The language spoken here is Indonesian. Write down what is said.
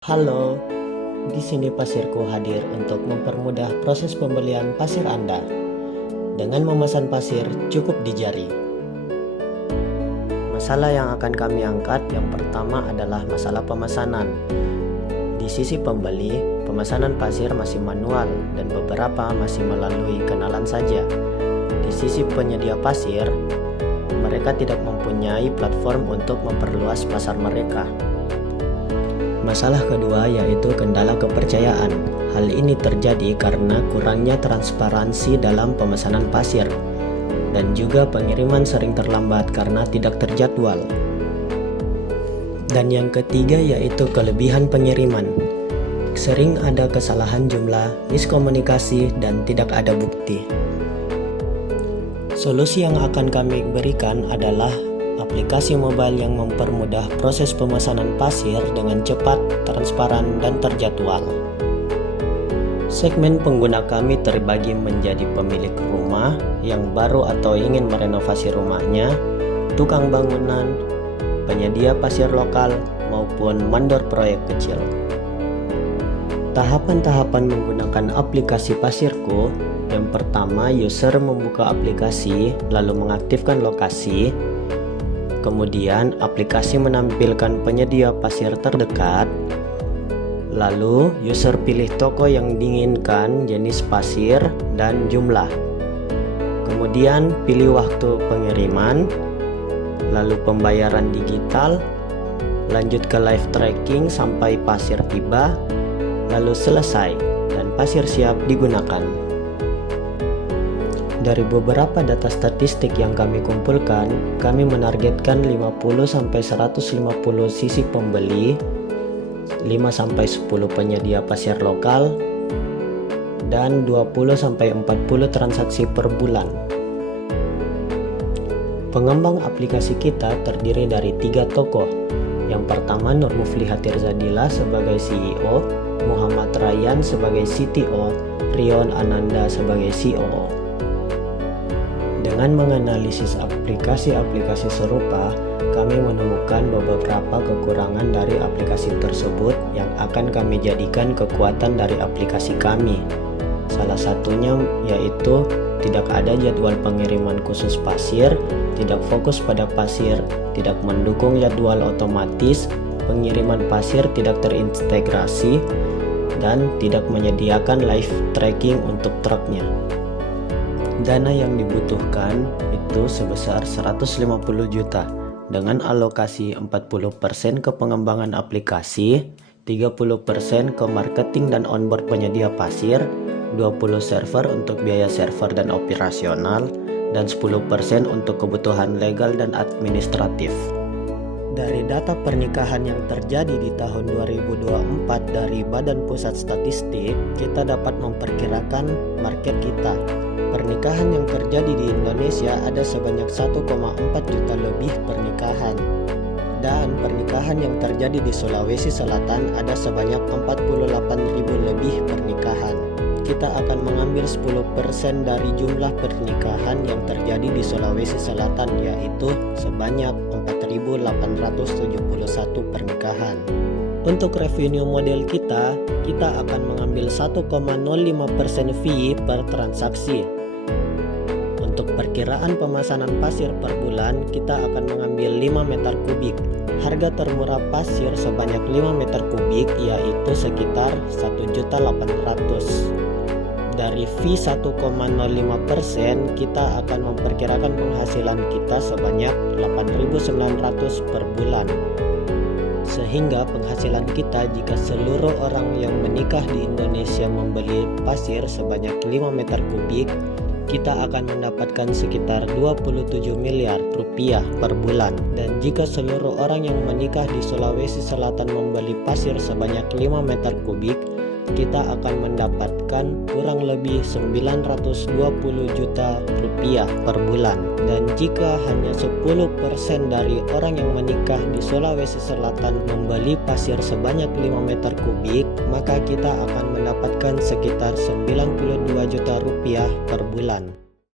Halo, di sini Pasirku hadir untuk mempermudah proses pembelian pasir Anda. Dengan memesan pasir cukup di jari. Masalah yang akan kami angkat yang pertama adalah masalah pemesanan. Di sisi pembeli, pemesanan pasir masih manual dan beberapa masih melalui kenalan saja. Di sisi penyedia pasir, mereka tidak mempunyai platform untuk memperluas pasar mereka. Masalah kedua yaitu kendala kepercayaan. Hal ini terjadi karena kurangnya transparansi dalam pemesanan pasir dan juga pengiriman sering terlambat karena tidak terjadwal. Dan yang ketiga yaitu kelebihan pengiriman. Sering ada kesalahan jumlah, miskomunikasi, dan tidak ada bukti. Solusi yang akan kami berikan adalah aplikasi mobile yang mempermudah proses pemesanan pasir dengan cepat, transparan, dan terjadwal. Segmen pengguna kami terbagi menjadi pemilik rumah yang baru atau ingin merenovasi rumahnya, tukang bangunan, penyedia pasir lokal, maupun mandor proyek kecil. Tahapan-tahapan menggunakan aplikasi Pasirku. Yang pertama, user membuka aplikasi lalu mengaktifkan lokasi. Kemudian aplikasi menampilkan penyedia pasir terdekat. Lalu user pilih toko yang diinginkan, jenis pasir, dan jumlah. Kemudian pilih waktu pengiriman, lalu pembayaran digital, lanjut ke live tracking sampai pasir tiba, lalu selesai dan pasir siap digunakan. Dari beberapa data statistik yang kami kumpulkan, kami menargetkan 50-150 sisi pembeli, 5-10 penyedia pasir lokal, dan 20-40 transaksi per bulan. Pengembang aplikasi kita terdiri dari 3 tokoh. Yang pertama, Nur Mufli Hatirzadila sebagai CEO, Muhammad Rayyan sebagai CTO, Rion Ananda sebagai COO. Dengan menganalisis aplikasi-aplikasi serupa, kami menemukan beberapa kekurangan dari aplikasi tersebut yang akan kami jadikan kekuatan dari aplikasi kami. Salah satunya yaitu tidak ada jadwal pengiriman khusus pasir, tidak fokus pada pasir, tidak mendukung jadwal otomatis, pengiriman pasir tidak terintegrasi, dan tidak menyediakan live tracking untuk truknya. Dana yang dibutuhkan itu sebesar 150 juta dengan alokasi 40% ke pengembangan aplikasi, 30% ke marketing dan onboard penyedia pasir, 20 server untuk biaya server dan operasional, dan 10% untuk kebutuhan legal dan administratif. Dari data pernikahan yang terjadi di tahun 2024 dari Badan Pusat Statistik, kita dapat memperkirakan market kita. Pernikahan yang terjadi di Indonesia ada sebanyak 1,4 juta lebih pernikahan. Dan pernikahan yang terjadi di Sulawesi Selatan ada sebanyak 48.000 lebih pernikahan. Kita akan mengambil 10% dari jumlah pernikahan yang terjadi di Sulawesi Selatan, yaitu sebanyak 4.871 pernikahan. Untuk revenue model kita akan mengambil 1,05% fee per transaksi. Untuk perkiraan pemesanan pasir per bulan, kita akan mengambil 5 meter kubik. Harga termurah pasir sebanyak 5 meter kubik yaitu sekitar 1.800.000. Dari fee 1,05%, kita akan memperkirakan penghasilan kita sebanyak 8.900 per bulan. Sehingga penghasilan kita jika seluruh orang yang menikah di Indonesia membeli pasir sebanyak 5 meter kubik, kita akan mendapatkan sekitar 27 miliar rupiah per bulan. Dan jika seluruh orang yang menikah di Sulawesi Selatan membeli pasir sebanyak 5 meter kubik, kita akan mendapatkan kurang lebih 920 juta rupiah per bulan. Dan jika hanya 10% dari orang yang menikah di Sulawesi Selatan membeli pasir sebanyak 5 meter kubik, maka kita akan mendapatkan sekitar 92 juta rupiah per bulan.